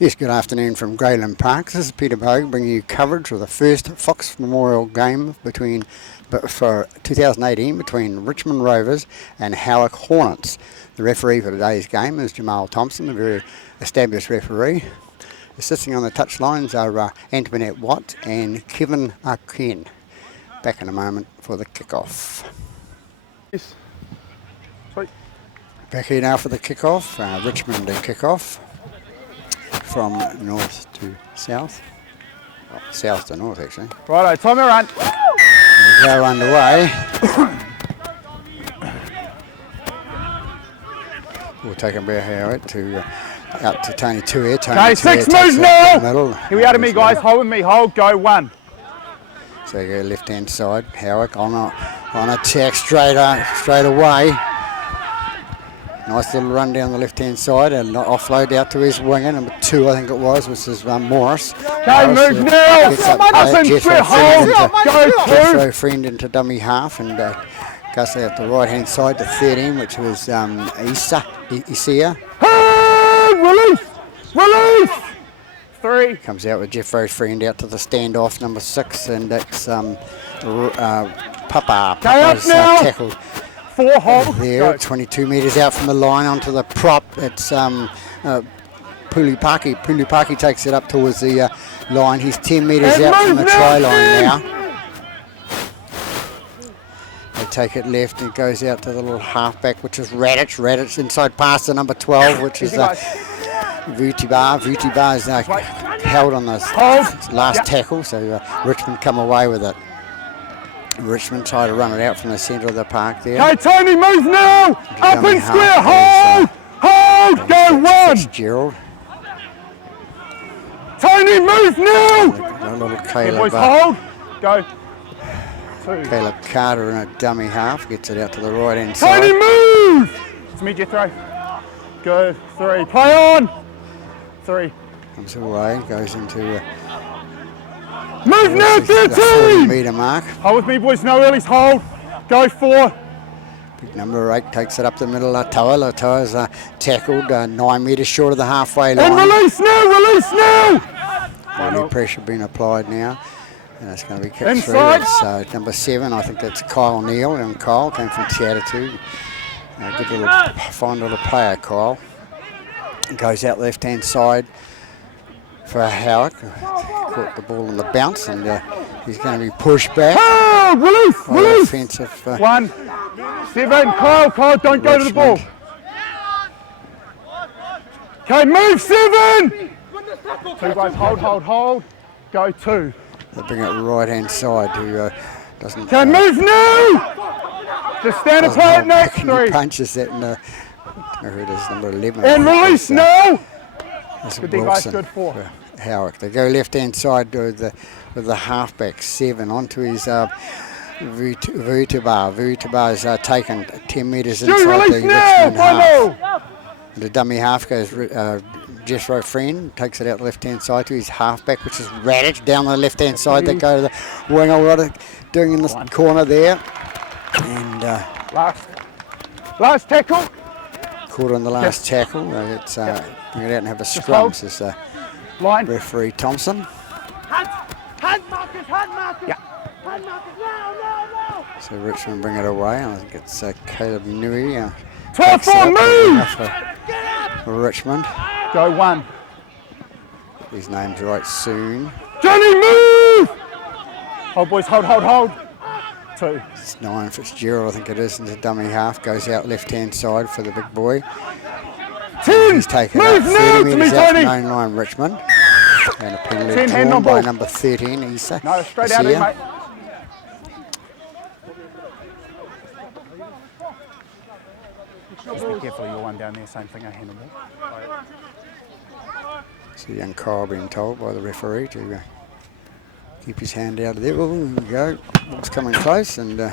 Yes, good afternoon from Greyland Park. This is Peter Bogue bringing you coverage of the first Fox Memorial game for 2018 between Richmond Rovers and Howick Hornets. The referee for today's game is Jamal Thompson, a very established referee. Assisting on the touchlines are Antoinette Watt and Kevin Arkin. Back in a moment for the kickoff. Yes. Sweet. Back here now for the kickoff. Richmond to kickoff from north to south. Well, south to north, actually. Righto, time to run. We go underway. We'll take him back here out to Tony Tuer. Okay, 6 moves now. Here we are to me, guys. Hold with me. Hold. Go 1. So you go left hand side. Howick on attack straight away. Nice little run down the left hand side and offload out to his winger, number 2 I think it was, which is Morris. Okay, move now. Jeffro Friend into dummy half and goes out the right hand side to 13, which was Isia. Hey, release. 3. Comes out with Jeffro Friend out to the standoff, number 6, and it's Papa. Papa's tackled. 4 hold. There, 22 metres out from the line onto the prop. It's Pulipaki. Pulipaki takes it up towards the line. He's 10 metres out from the try line now. They take it left and it goes out to the little halfback, which is Radic. Radic inside past the number 12, which is Vutibar. Vutibar is held on the last tackle, so Richmond come away with it. Richmond try to run it out from the centre of the park there. Okay, Tony, move now! Up and square, hold! Go 1! Fitzgerald. Tony, move now! A little Caleb. Boys, hold! Go 2. Caleb Carter in a dummy half, gets it out to the right hand side. Tony, move! It's me, Jethro. Go 3. Play on! 3. Comes away, goes into move now, 13! 40 metre mark. Hold with me, boys. No earlies. Hold. Go 4. Big number 8 takes it up the middle. Latoa. Latoa's tackled 9 metres short of the halfway line. And release now! Any pressure being applied now. And it's going to be kicked inside through. It's number 7. I think that's Kyle Neal. And Kyle came from Teatitude. Good little, fine little player, Kyle. Goes out left hand side for Howick. Caught the ball on the bounce and he's going to be pushed back. Oh, release! Offensive. 1, 7, Kyle, don't go to the ball. Okay, move 7! 2 guys, hold. Go 2. They bring it right hand side who doesn't. Okay, move now! Just stand and play it next. 3. Punches that in who it is, number 11. And release now! Good guys, good 4. Howick. They go left hand side with the halfback 7 onto his Vutibar. Vutibar's taken 10 metres inside the Richmond half. The dummy half goes Jethro Friend, takes it out the left hand side to his halfback, which is Radic down the left hand side. They go to the winger, what are doing in the corner there. And last tackle. Caught on the last tackle. Let's bring it out and have a scrum. This is line. Referee Thompson. Hand Marcus. Yeah. Hand Marcus, no. So Richmond bring it away. I think it's Caleb Nui. 12 for move! For Richmond. Go 1. Get these names right soon. Johnny, move! Hold, boys, hold. 2. It's 9 Fitzgerald, I think it is, into dummy half. Goes out left hand side for the big boy. 10! He's taken move up now 30 to me, metres out Tony! from main line, Richmond. And a penalty 10 hand drawn on by ball. number 13, Issa. No, straight out of mate. Just be careful of your one down there, same thing, I hand on ball. So young Kyle being told by the referee to keep his hand out of there. Oh, there we go. Ball's coming close and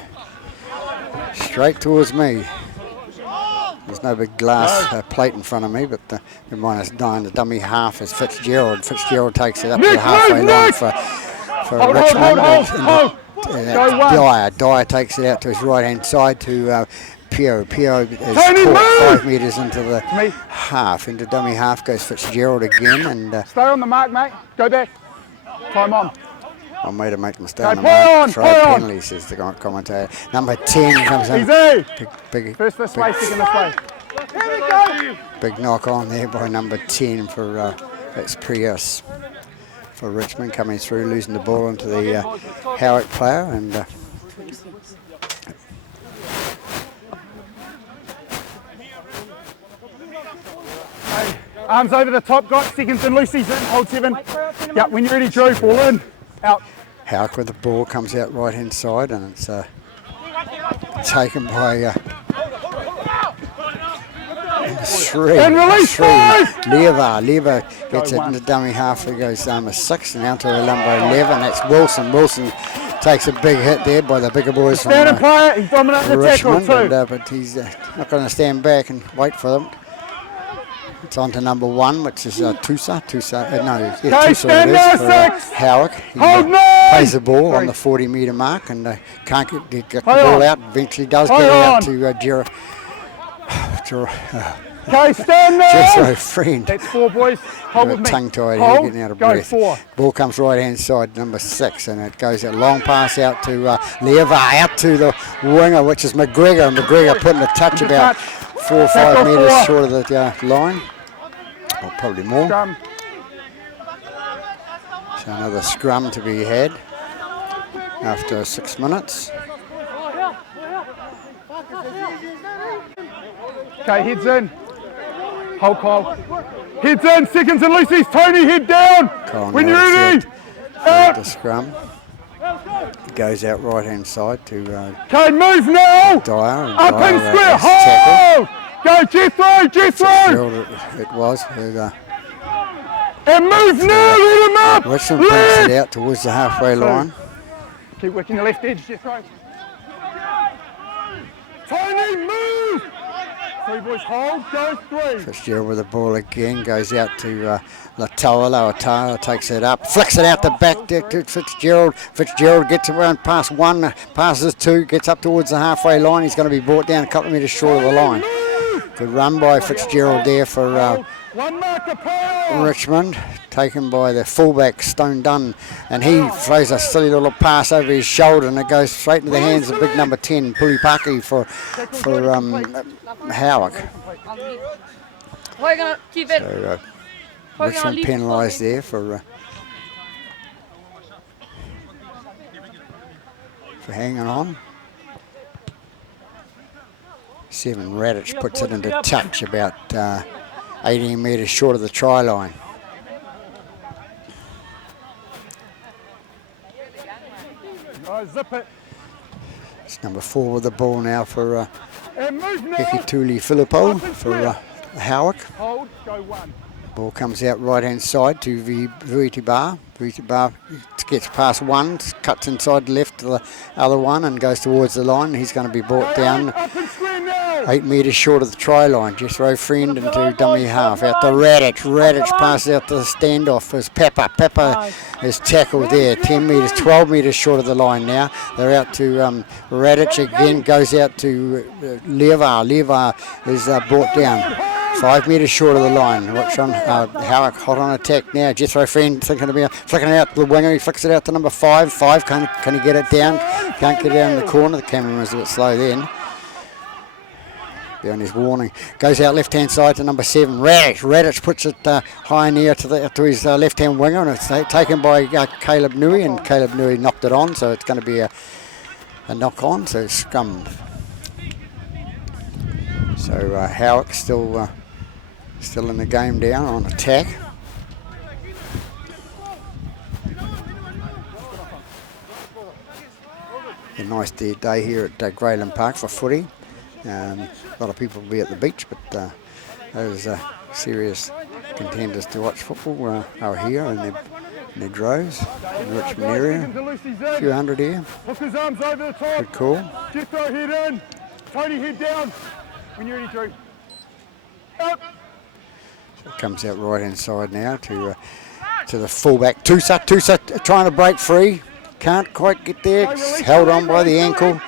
straight towards me. There's no big glass plate in front of me, but the -9, the dummy half is Fitzgerald. Fitzgerald takes it up to the halfway line for Richmond. Hold. Dyer takes it out to his right hand side to Pio. Pio is Tony, caught move! 5 metres into the Me. half. Into dummy half goes Fitzgerald again, and Stay on the mark, mate. Go back. Time on. I made a make mistake Okay, on the play mark. on, Throw play on. penalty, says the commentator. Number 10 comes in. Easy. Big, First this way, second this way. big knock on there by number 10 for that's Prius for Richmond, coming through, losing the ball into the Howick player, and Arms over the top, got seconds and loosies in, hold 7. Yeah, when you're ready, Drew, ball in, out. Howick with the ball comes out right hand side, and it's taken by three. And release 5! Lever gets it into dummy half. It goes number 6 and down to number 11. That's Wilson. Wilson takes a big hit there by the bigger boys from Stand and play it, he's dominating the tackle Richmond, too. but he's not going to stand back and wait for them. It's on to number 1, which is Tusa. Tusa it stand is there, for 6. Howick. He Hold 9! plays the ball on 3. the 40 metre mark and can't get the Hold ball on. out. Eventually does Hold get it out on. to Okay, stand there! Jethro Friend. That's 4, boys. Hold with me. Tongue tied here, Hold, getting out of go breath. 4. Ball comes right hand side, number 6, and it goes a long pass out to Lever, out to the winger, which is McGregor. And McGregor putting a touch about 4 or 5 Tackle metres 4. short of the line, or probably more. Scrum. So another scrum to be had after 6 minutes. Okay, heads in. Hold Kyle. Heads in, seconds and loosies. Tony, head down. Kyle When now you're ready. at the Out. scrum. It goes out right hand side to Okay, move now. Dyer. And Up and Dyer, square. is tackled. Hold. Go, Jethro, Jethro. It was. And move now. Let him up. Richmond brings it out towards the halfway line. Keep working the left edge, Jethro. Tony, move. 3 boys, hold. Go 3. Fitzgerald with the ball again, goes out to Latoa. Latoa takes it up, flicks it out the back deck to Fitzgerald. Fitzgerald gets around past 1, passes 2, gets up towards the halfway line. He's going to be brought down a couple of metres short of the line. Good run by Fitzgerald there for 1 marker, play. Richmond, taken by the fullback Stone Dunn, and he throws a silly little pass over his shoulder, and it goes straight into the hands of big number 10, Puripaki for Howick. So Richmond penalised there for hanging on. 7 Radich puts it into touch about 18 metres short of the try line. Zip it. It's number 4 with the ball now for And move now. Ekituli Filippo for Howick. Hold. Go 1. Ball comes out right hand side to Vuitibar. Vuitibar gets past 1, cuts inside left to the other one and goes towards the line. He's going to be brought down Up and square now. 8 metres short of the try line. Jethro Friend into dummy half. Out to Radich. Radich passes out to the standoff as Pepper. Pepper is tackled there. 10 metres, 12 metres short of the line now. They're out to Radich again. Goes out to Levar. Levar is brought down. 5 metres short of the line. Watch on Howick hot on attack now. Jethro Friend thinking about flicking it out to the winger. He flicks it out to number 5. 5 can he get it down? Can't get it down in the corner. The camera was a bit slow then. Beyond his warning. Goes out left hand side to number 7. Radich. Radich puts it high in the air to his left hand winger, and it's taken by Caleb Nui, and Caleb Nui knocked it on, so it's going to be a knock on. So it's scummed. So Howick still in the game down on attack. A nice day here at Grayland Park for footy. A lot of people will be at the beach, but those serious contenders to watch football are here in their droves in the Richmond area. A few hundred here. Hook his arms over the top. Good call. Jethro head in. Tony head down. When you're ready, Drew. Up. So it comes out right hand side now to the fullback. Tusa trying to break free. Can't quite get there. It's held on by the ankle.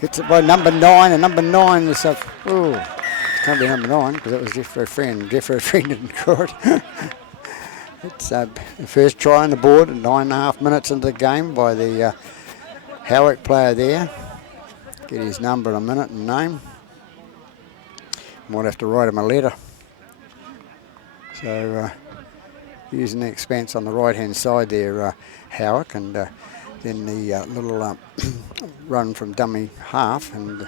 Gets it by number 9, and number 9 is it can't be number 9 because it was Jeffrey Friend. Jeffrey Friend didn't score it. It's the first try on the board, 9.5 minutes into the game by the Howick player there. Get his number in a minute and name. Might have to write him a letter. So using the expanse on the right hand side there, Howick, and then the little run from dummy half, and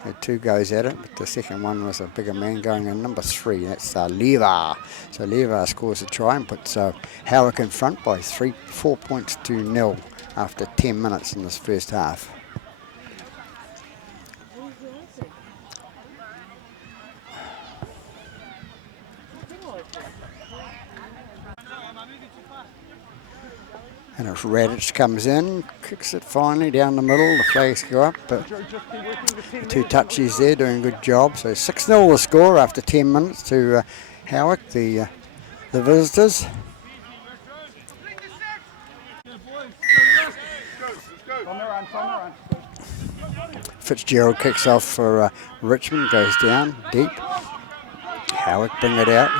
had 2 goes at it, but the second one was a bigger man going in number 3. That's Lever. So Lever scores a try and puts Howick in front by 4 points to 0 after 10 minutes in this first half. And if Radich comes in, kicks it finally down the middle, the flags go up, but the 2 touchies there doing a good job. So 6-0 the score after 10 minutes to Howick, the visitors. Fitzgerald kicks off for Richmond, goes down deep. Howick bring it out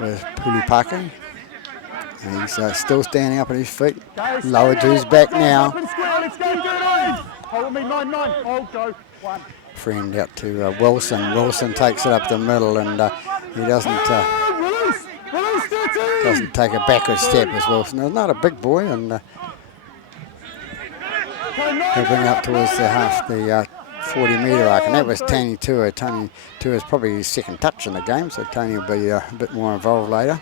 with Pulipaka. And he's still standing up on his feet. Lowered to his back now. Friend out to Wilson. Wilson takes it up the middle, and he doesn't take a backward step as Wilson. He's not a big boy, and they bring it up towards the 40-metre arc, and that was Tony Tua. Tony Tua is probably his second touch in the game, so Tony will be a bit more involved later.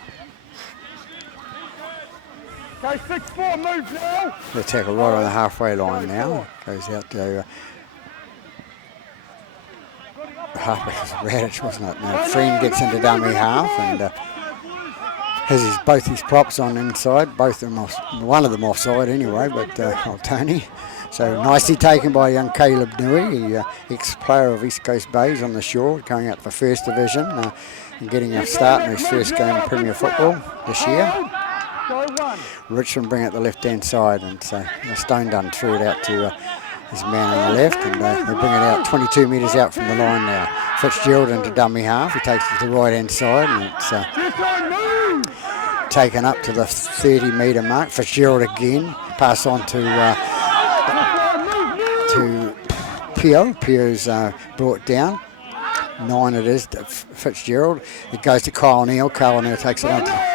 Okay, 6-4, move now. The tackle right on the halfway line now. Goes out to halfback. Radich, wasn't it? No, Friend gets into dummy half and has both his props on inside. Both of them one of them offside anyway, but Tony. So nicely taken by young Caleb Nui, ex-player of East Coast Bays on the shore, going out for First Division and getting a start in his first game of Premier Football this year. Richmond bring it the left-hand side, and so Stone Dunn threw it out to his man on the left, and they bring it out 22 metres out from the line now. Fitzgerald into dummy half. He takes it to the right-hand side, and it's taken up to the 30-metre mark. Fitzgerald again. Pass on to Pio. Pio's brought down. 9 it is to Fitzgerald. It goes to Kyle Neal. Kyle Neal takes it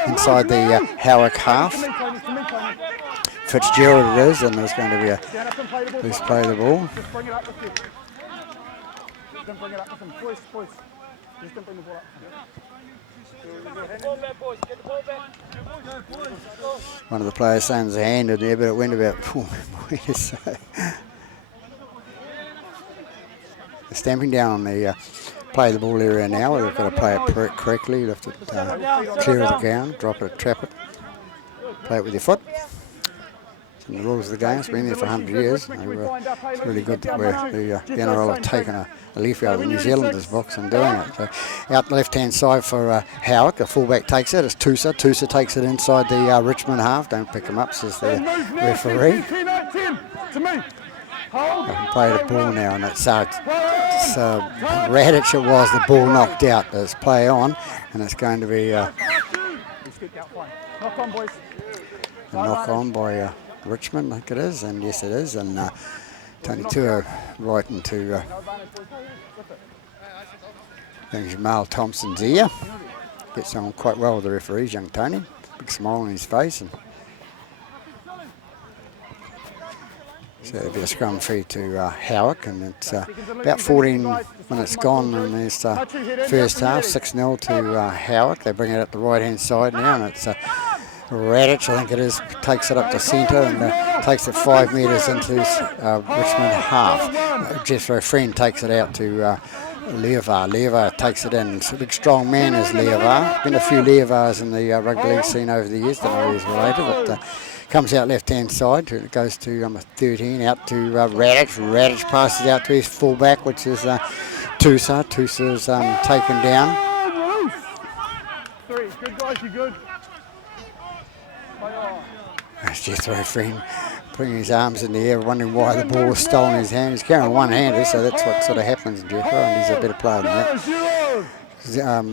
inside the Howick half. Fitzgerald it is, and there's going to be a loose play of the ball. Just bring it up with you. Don't bring it up with him. Boys. Just don't bring the ball up. One of the players saying there's a hand in there, but it went about 4 meters. They're stamping down on the play the ball area now. They've got to play it correctly, lift it clear of the ground, drop it, trap it, play it with your foot. It's in the rules of the game. It's been there for 100 years. It's really good that the NRL have taken a leaf out of the New Zealanders box and doing it. So out the left-hand side for Howick, the fullback takes it. It's Tusa. Tusa takes it inside the Richmond half. Don't pick him up, says the referee. I can play the ball now, and it's Radich. It was the ball knocked out. There's play on, and it's going to be a knock on by Richmond, I think it is, and yes it is, and Tony Tua right into Jamal Thompson's ear. Gets on quite well with the referees, young Tony. Big smile on his face. And so it'll be a scrum free to Howick, and it's about 14 minutes gone in this first half, 6-0 to Howick. They bring it up the right-hand side now, and it's Radich, I think it is, takes it up to centre and takes it 5 metres into Richmond half. Jethro Friend takes it out to Lever. Lever takes it in. It's a big strong man is Lever. Been a few Levers in the rugby league scene over the years, don't know who he's related, but comes out left-hand side. It goes to number 13, out to Radich. Radich passes out to his fullback, which is Tusa. Tusa's taken down. 3, good guys, you're good. That's Jethro Friend putting his arms in the air, wondering why the ball was stolen in his hand. He's carrying one-hander, so that's what sort of happens in Jethro, and he's a better player than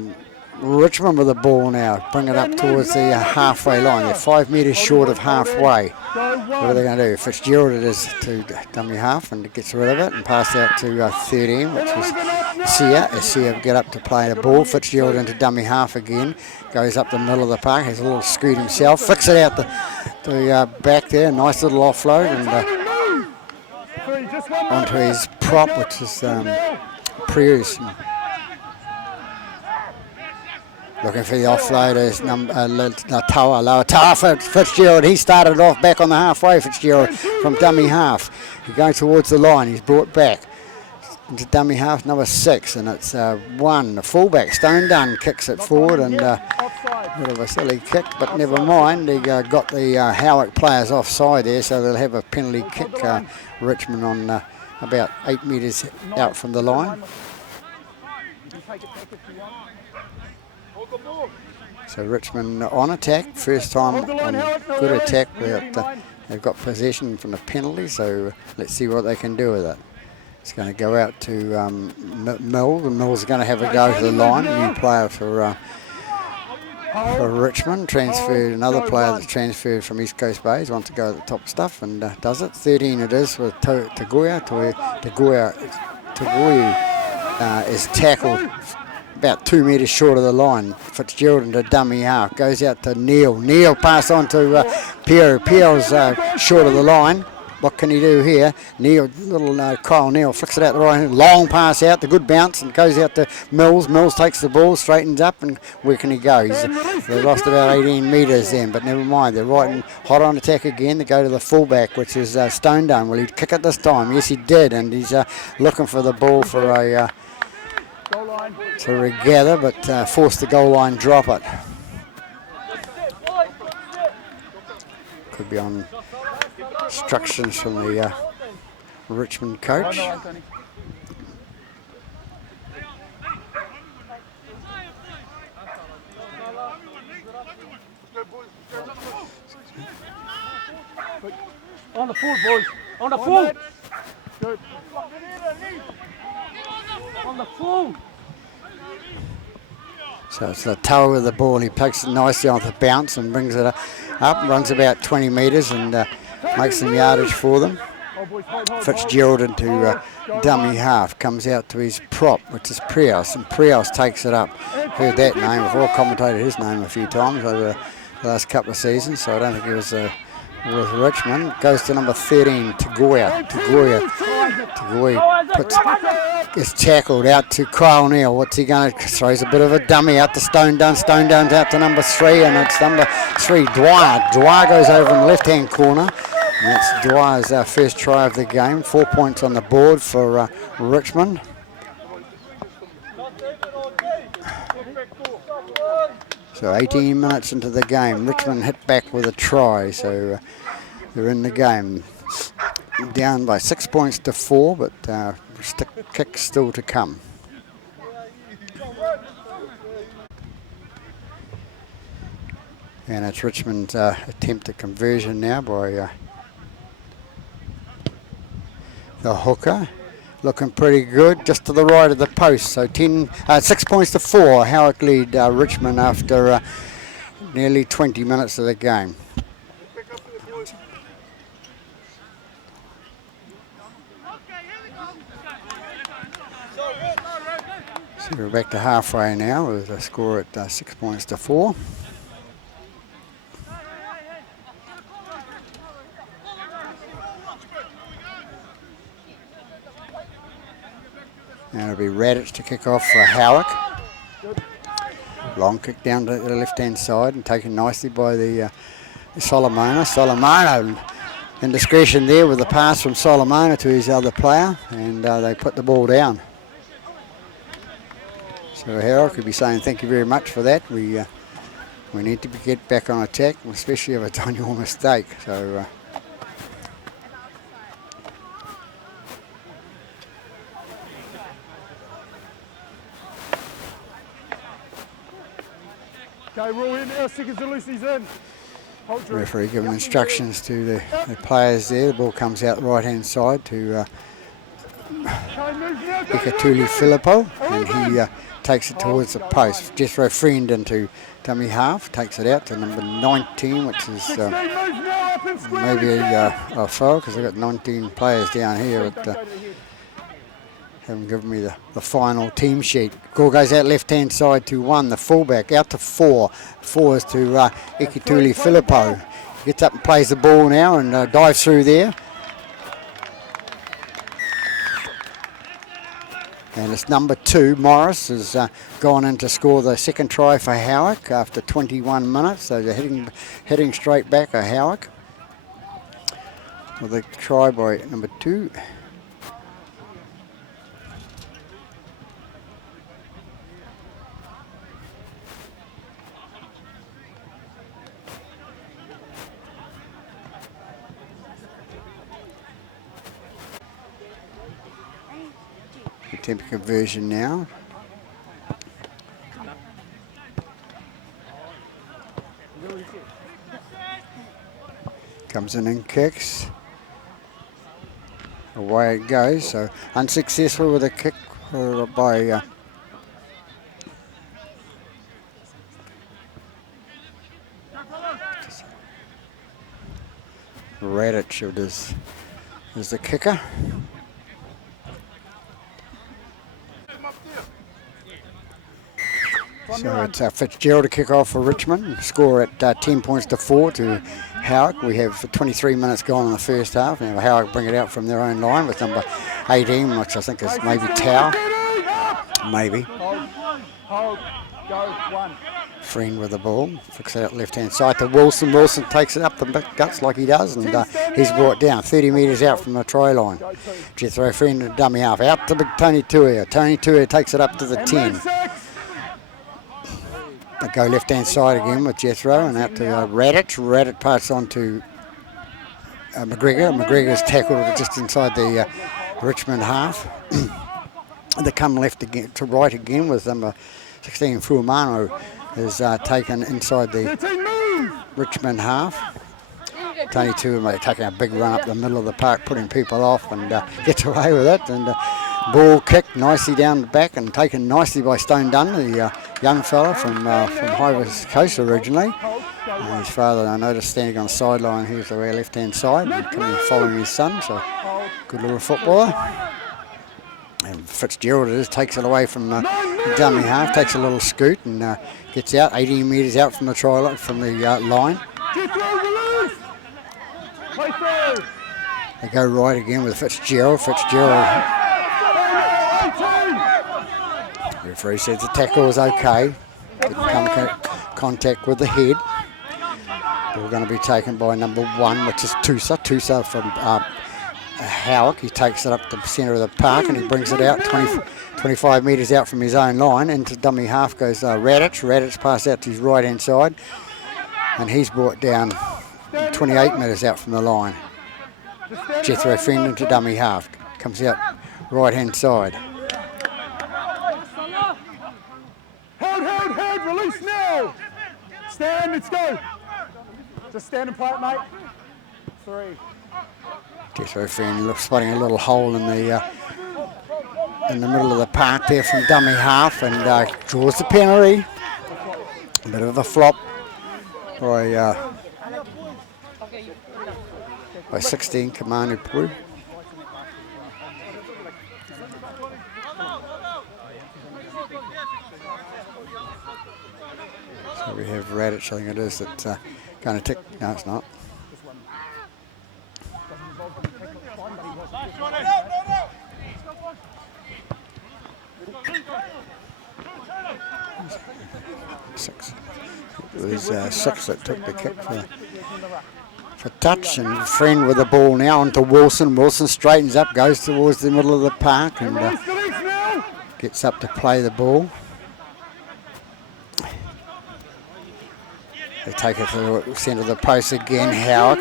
that. Richmond with the ball now, bring it up towards the halfway line. They're 5 metres short of halfway. What are they going to do? Fitzgerald it is to dummy half and gets rid of it and pass out to 13, which was Sia. As Sia get up to play the ball, Fitzgerald into dummy half again, goes up the middle of the park, has a little scoot himself, flicks it out the back there, nice little offload, and onto his prop, which is Prairies. Looking for the offloaders, lower tower for Fitzgerald. He started off back on the halfway, Fitzgerald, from dummy half. He goes towards the line, he's brought back into dummy half, number 6, and it's 1. The fullback, Stone Dunn, kicks it forward, and a bit of a silly kick, but never mind. He got the Howick players offside there, so they'll have a penalty kick, Richmond on about 8 metres out from the line. So Richmond on attack, first time on good attack. They've got possession from the penalty, so let's see what they can do with it. It's going to go out to Mills, and Mills is going to have a go to the line. New player for Richmond, transferred, another player that's transferred from East Coast Bays, wants to go at the top stuff and does it. 13 it is with Taguya. Taguya is tackled about 2 metres short of the line. Fitzgerald into dummy half, goes out to Neil. Neil pass on to Pierre. Pierre's short of the line. What can he do here? Neil, little Kyle Neil flicks it out the right, long pass out, the good bounce, and goes out to Mills. Mills takes the ball, straightens up, and where can he go? They lost about 18 metres then, but never mind. They're right and hot on attack again. They go to the fullback, which is Stone Dunn. Will he kick it this time? Yes, he did, and he's looking for the ball for a to regather, but forced the goal line drop it. Could be on instructions from the Richmond coach. On the full, boys. On the full. Good. On the full. So it's the toe of the ball. He takes it nicely on the bounce and brings it up, runs about 20 metres and makes some yardage for them. Fitzgerald into dummy half, comes out to his prop, which is Prios, and Prios takes it up. Heard that name before, commentated his name a few times over the last couple of seasons, so I don't think he was with Richmond. Goes to number 13, Tagoya. Tagoya gets tackled out to Kyle Neal. What's he going to throws a bit of a dummy out to Stone Dunn. Stone Dunn's out to number 3, and it's number 3, Dwyer. Dwyer goes over in the left-hand corner. And that's Dwyer's first try of the game. 4 points on the board for Richmond. So 18 minutes into the game, Richmond hit back with a try, so they're in the game. Down by 6 points to 4, but kicks still to come. And it's Richmond's attempt at conversion now by the hooker. Looking pretty good, just to the right of the post. So 6 points to 4. Howick lead Richmond after nearly 20 minutes of the game. So we're back to halfway now with a score at 6 points to 4. Now it'll be Radich to kick off for Howick. Long kick down to the left-hand side and taken nicely by the Solomona. Solomona, indiscretion there with the pass from Solomona to his other player, and they put the ball down. So Harold could be saying thank you very much for that. We need to get back on attack, especially if it's on your mistake. So. Okay, we're all in now, seconds to Lucy's in. Referee giving instructions to the players there. The ball comes out the right-hand side to Ikatuli Filippo, and he takes it towards the post. Jethro Friend into dummy half, takes it out to number 19, which is maybe a foul because they've got 19 players down here. But haven't given me the final team sheet. Ball goes out left-hand side to 1, the fullback, out to 4. 4 is to Ikatuli Filippo. Gets up and plays the ball now and dives through there. And it's number 2, Morris, has gone in to score the second try for Howick after 21 minutes. So they're heading straight back at Howick with a try by number 2. Attempt conversion now. Comes in and kicks. Away it goes. So unsuccessful with a kick by Radic is the kicker. So it's Fitzgerald to kick off for Richmond. Score at 10 points to 4 to Howick. We have 23 minutes gone in the first half. Now Howick bring it out from their own line with number 18, which I think is maybe Tau. Maybe. Hold, go, 1. Friend with the ball. Flicks it out left-hand side to Wilson. Wilson takes it up the guts like he does, and he's brought down 30 metres out from the try line. Jethro Friend and dummy half. Out to big Tony Tuia. Tony Tuia takes it up to the 10. They go left-hand side again with Jethro and out to Radic. Radic passes on to McGregor. McGregor's tackled just inside the Richmond half. They come left again to right again with number 16, Fuamano, is taken inside the Richmond half. Tony Tuia taking a big run up the middle of the park, putting people off, and gets away with it. And ball kicked nicely down the back and taken nicely by Stone Dunn, the young fella from High West Coast originally. His father, I noticed, standing on the sideline. He's the way left-hand side and coming following his son. So good little footballer. And Fitzgerald takes it away from the dummy half, takes a little scoot and gets out 18 metres out from the try from the line. They go right again with Fitzgerald. Referee says the tackle was okay. Didn't come contact with the head. They're going to be taken by number 1, which is Tusa. Tusa from Howick. He takes it up the centre of the park and he brings it out 25 metres out from his own line. Into dummy half goes Radic. Radic passed out to his right-hand side and he's brought down 28 metres out from the line. Jethro Friend into dummy half. Comes out right-hand side. Hold, release now! Stand, let's go! Just stand and play it, mate. 3. Jethro Friend spotting a little hole in the middle of the park there from dummy half and draws the penalty. A bit of a flop by 16, Kamanu Puru. So we have Radic, I think it is, that's going to tick. No, it's not. Six. It was 6 that took the kick for touch, and Friend with the ball now onto Wilson. Wilson straightens up, goes towards the middle of the park and gets up to play the ball. They take it to the centre of the post again, Howick.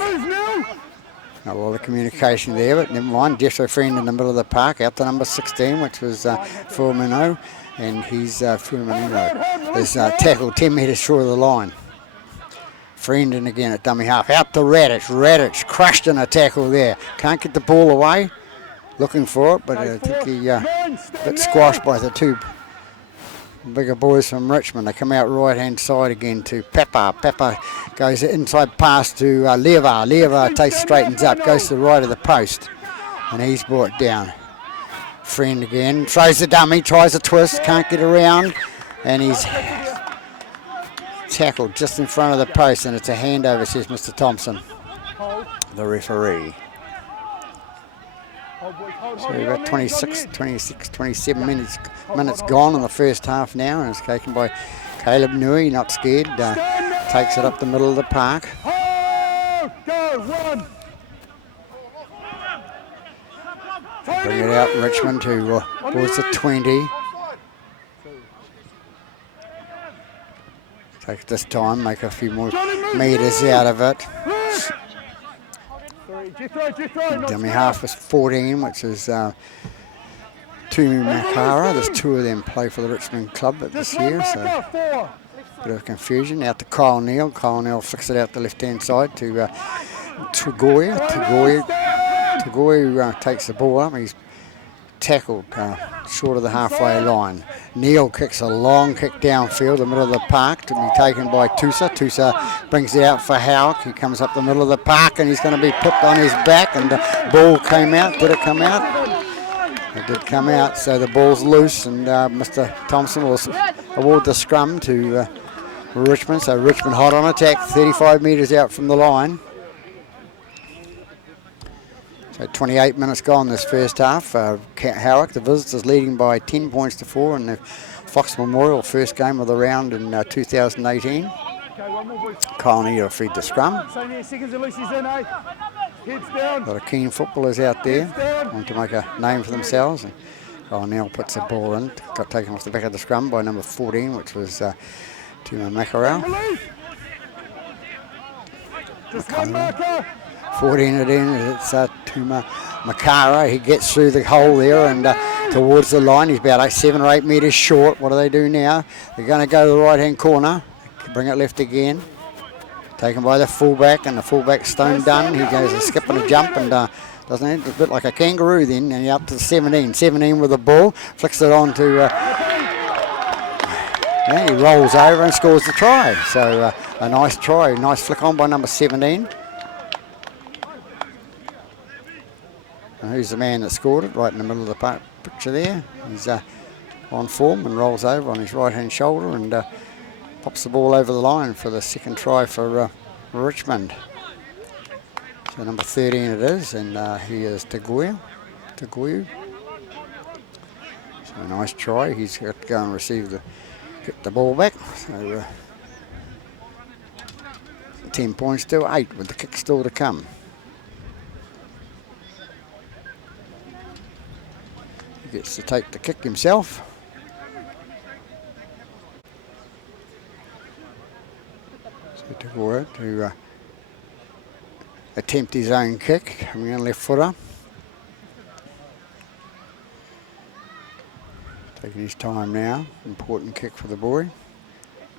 Not a lot of communication there, but never mind. Jethro Friend in the middle of the park, out to number 16, which was Fuamano, and he's Fuamano is tackled 10 metres short of the line. Friend in again at dummy half. Out to Radic. Radic crushed in a tackle there. Can't get the ball away. Looking for it, but I think he got squashed by the two bigger boys from Richmond. They come out right-hand side again to Pepper. Pepper goes inside pass to Lever. Lever straightens up, goes to the right of the post, and he's brought down. Friend again, throws the dummy, tries a twist, can't get around, and he's tackled just in front of the post, and it's a handover, says Mr. Thompson, the referee. So about 27 minutes gone in the first half now, and it's taken by Caleb Nui, not scared, takes it up the middle of the park. Bring it out, Richmond, to towards the 20. Take this time, make a few more metres out of it. Dummy half is 14, which is Tumi Makara. There's two of them play for the Richmond club this year, so bit of confusion. Out to Kyle Neal. Kyle Neal flicks it out the left-hand side to Tagoya. Tagoya takes the ball up. He's tackled short of the halfway line. Neal kicks a long kick downfield, the middle of the park, to be taken by Tusa. Tusa brings it out for Howick. He comes up the middle of the park, and he's going to be put on his back, and the ball came out. Did it come out? It did come out, so the ball's loose, and Mr. Thompson will award the scrum to Richmond. So Richmond hot on attack, 35 metres out from the line. So 28 minutes gone this first half. Howick, the visitors, leading by 10 points to 4 in the Fox Memorial first game of the round in 2018. Kyle Neal freed the scrum. A lot of keen footballers out there want to make a name for themselves. And Kyle Neal puts the ball in. Got taken off the back of the scrum by number 14, which was Tuma Makarau. 14 it in, it's Tuma Makara. He gets through the hole there and towards the line. He's about 7 or 8 metres short. What do they do now? They're going to go to the right-hand corner. Bring it left again. Taken by the fullback, and the fullback stone done. He goes a skip and a jump, and doesn't it? It's a bit like a kangaroo then, and up to 17. 17 with the ball. Flicks it on to... he rolls over and scores the try. So a nice try. Nice flick on by number 17. Who's the man that scored it? Right in the middle of the picture there. He's on form and rolls over on his right-hand shoulder and pops the ball over the line for the second try for Richmond. So number 13 it is, and he is Tagoya. So a nice try. He's got to go and get the ball back. So 10 points to 8 with the kick still to come. Gets to take the kick himself. So Tagoya to attempt his own kick, coming in left footer. Taking his time now. Important kick for the boy.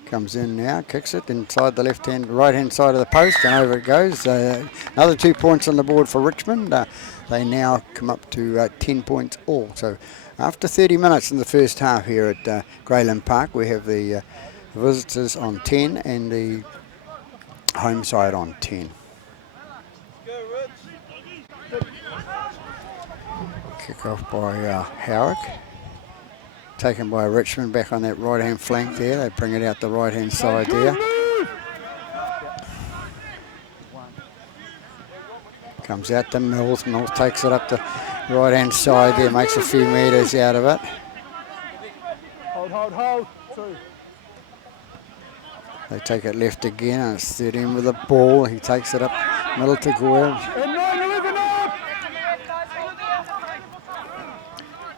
Comes in now, kicks it inside the right-hand side of the post, and over it goes. Another 2 points on the board for Richmond. They now come up to 10 points all. So after 30 minutes in the first half here at Grayland Park, we have the visitors on 10 and the home side on 10. Kick off by Howick. Taken by Richmond back on that right-hand flank there. They bring it out the right-hand side there. Comes out to Mills. Mills takes it up the right-hand side there, makes a few metres out of it. Hold. They take it left again, and it's 13 with the ball. He takes it up middle to Goyle.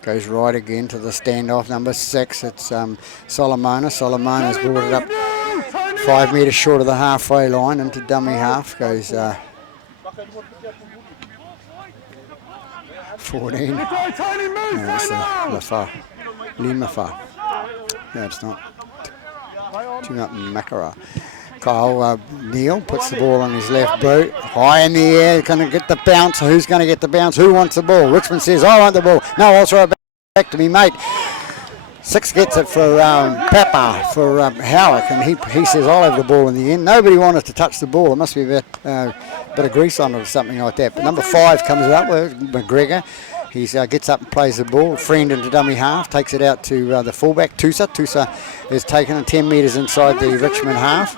Goes right again to the standoff, number 6. It's Solomona. Solomona's brought it up 5 metres short of the halfway line into dummy half. Goes 14. No, it's Limafa. No, it's not. Tuma Makara. Kyle Neal puts the ball on his left boot, high in the air, going to get the bounce. Who's going to get the bounce? Who wants the ball? Richmond says, I want the ball. No, I'll throw it back to me, mate. 6 gets it for Papa, for Howick, and he says, I'll have the ball in the end. Nobody wanted to touch the ball. It must be a bit of grease on it or something like that. But number 5 comes up with McGregor. He gets up and plays the ball. Friend into dummy half, takes it out to the fullback, Tusa. Tusa is taken 10 metres inside the Richmond half.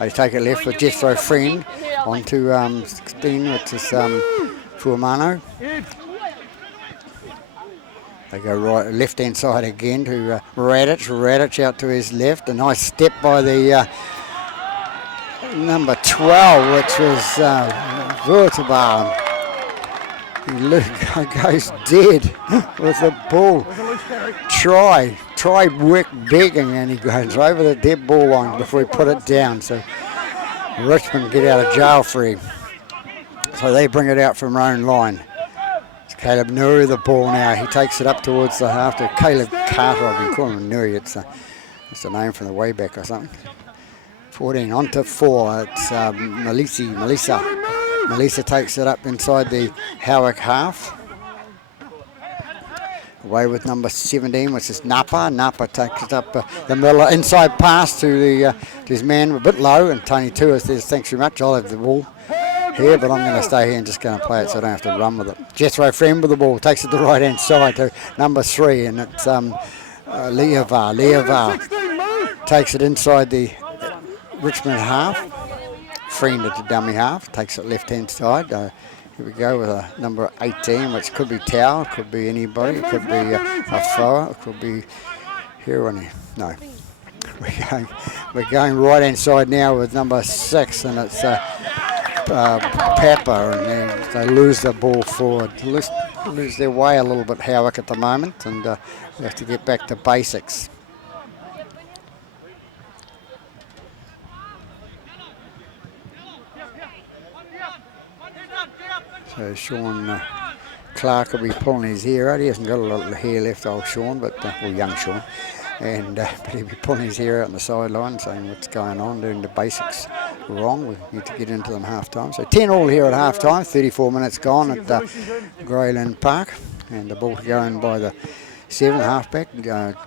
They take it left with Jethro Friend onto 16, which is Fuamano. They go right, left-hand side again to Radic. Radic out to his left. A nice step by the number 12, which was Vurtabar. He goes dead with the ball. Tried work begging, and he goes over the dead ball line before he put it down. So Richmond get out of jail free. So they bring it out from their own line. It's Caleb Nuri the ball now. He takes it up towards the half to Caleb Carter. I've been calling him Nuri. It's a name from the way back or something. 14 on to 4. It's Melissa. Melissa takes it up inside the Howick half. Away with number 17, which is Napa. Napa takes it up the middle, inside pass to his man, a bit low, and Tony Tua says, thanks very much, I'll have the ball here, but I'm going to stay here and just going to play it so I don't have to run with it. Jethro Friend with the ball, takes it to the right-hand side to number 3, and it's Leovar. Leovar takes it inside the Richmond half. Friend at the dummy half, takes it left-hand side. Here we go with number 18, which could be Tao, could be anybody, it could be Afoa, it could be here on here. No. We're going right-hand side now with number 6, and it's Papa, and they lose the ball forward. Lose their way a little bit, Howick, at the moment, and we have to get back to basics. So Sean Clark will be pulling his hair out. He hasn't got a lot of hair left, old Sean, but young Sean, and but he'll be pulling his hair out on the sideline, saying what's going on, doing the basics wrong. We need to get into them half time. So 10 all here at half time. 34 minutes gone at Greyland Park, and the ball going by the 7 halfback.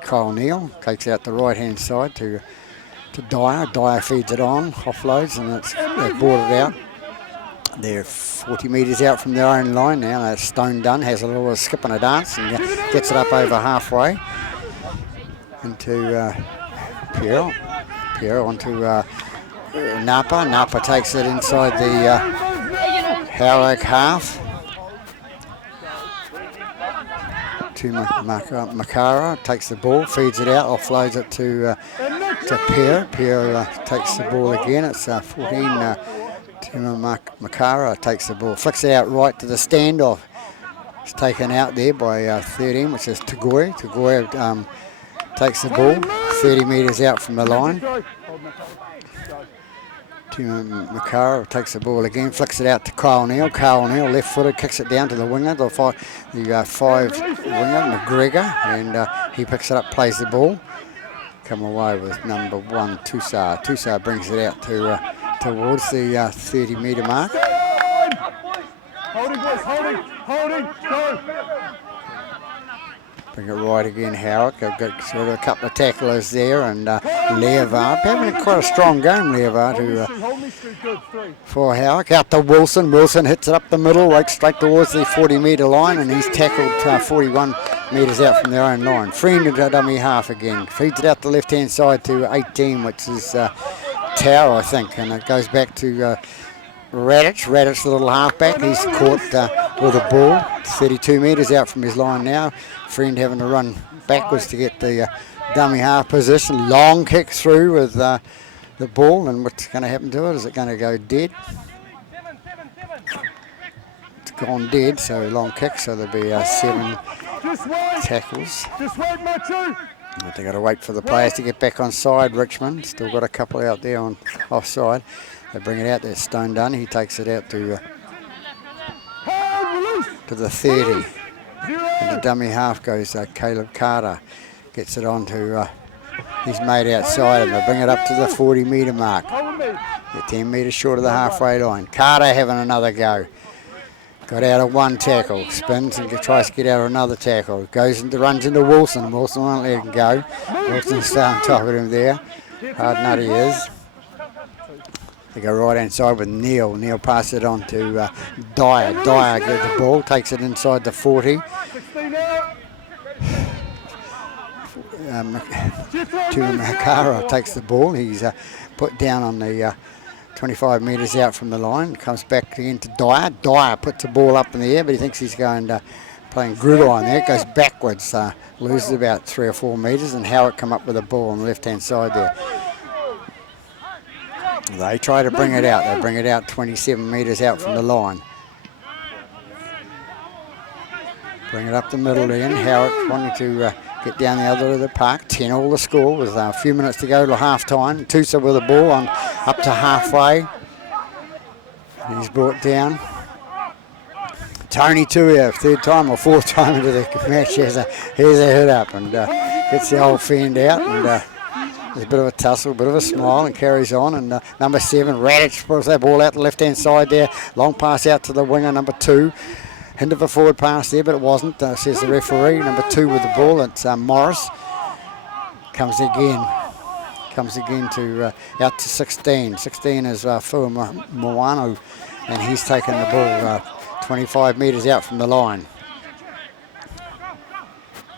Kyle Neal takes out the right hand side to Dyer. Dyer feeds it on, offloads, and they've brought it out. They're 40 metres out from their own line now. That's Stone Dunn, has a little skip and a dance and gets it up over halfway into Pierre. Pierre onto Napa. Napa takes it inside the Howick half to Makara. Takes the ball, feeds it out, offloads it to Pierre. Pierre takes the ball again. It's 14. Makara takes the ball, flicks it out right to the standoff. It's taken out there by 13, which is Tagoy. Tagoy takes the ball 30 metres out from the line. Makara takes the ball again, flicks it out to Kyle Neal. Kyle Neal, left-footed, kicks it down to the winger, the 5 winger, McGregor, and he picks it up, plays the ball. Come away with number 1, Tusa. Tusa brings it out to towards the 30-metre mark. Holding, boys, holding, go. Bring it right again, Howick. I've got sort of a couple of tacklers there, and Leovar. Having quite a strong game, Leovar, for Howick. Out to Wilson. Wilson hits it up the middle, right straight towards the 40-metre line, and he's tackled 41 metres out from their own line. Friend into dummy half again. Feeds it out the left-hand side to 18, which is Tower, I think, and it goes back to Radic. Radic, the little halfback, he's caught with a ball 32 metres out from his line now. Friend having to run backwards to get the dummy half position. Long kick through with the ball, and what's going to happen to it? Is it going to go dead? It's gone dead, so long kick, so there'll be 7 tackles. They've got to wait for the players to get back on side, Richmond. Still got a couple out there on offside. They bring it out there, Stone Dunn. He takes it out to the 30. And the dummy half goes Caleb Carter. Gets it on to He's made outside him. They bring it up to the 40-metre mark. They're 10 metres short of the halfway line. Carter having another go. Got out of one tackle, spins and tries to get out of another tackle. Runs into Wilson. Wilson won't let him go. Wilson's still on top of him there. Hard nut he is. They go right hand side with Neil. Neil passes it on to Dyer. Dyer gets the ball, takes it inside the 40. Makara takes the ball. He's put down on the 25 metres out from the line. Comes back again to Dyer. Dyer puts the ball up in the air, but he thinks he's going to playing gridiron there. Goes backwards, loses about 3 or 4 metres, and Howick come up with the ball on the left-hand side there. They try to bring it out. They bring it out 27 metres out from the line. Bring it up the middle again. Howick wanting to get down the other end of the park. 10-all the score with a few minutes to go to half-time. Tusa with the ball on up to halfway. He's brought down. Tony Tuia, third time or fourth time into the match, has a hit up and gets the old fend out. And there's a bit of a tussle, a bit of a smile, and carries on. And number 7, Radic, pulls that ball out the left-hand side there. Long pass out to the winger, number 2. Hint of a forward pass there, but it wasn't, says the referee. Number 2 with the ball, it's Morris. Comes again to out to 16. 16 is Fua Moano, and he's taken the ball 25 metres out from the line.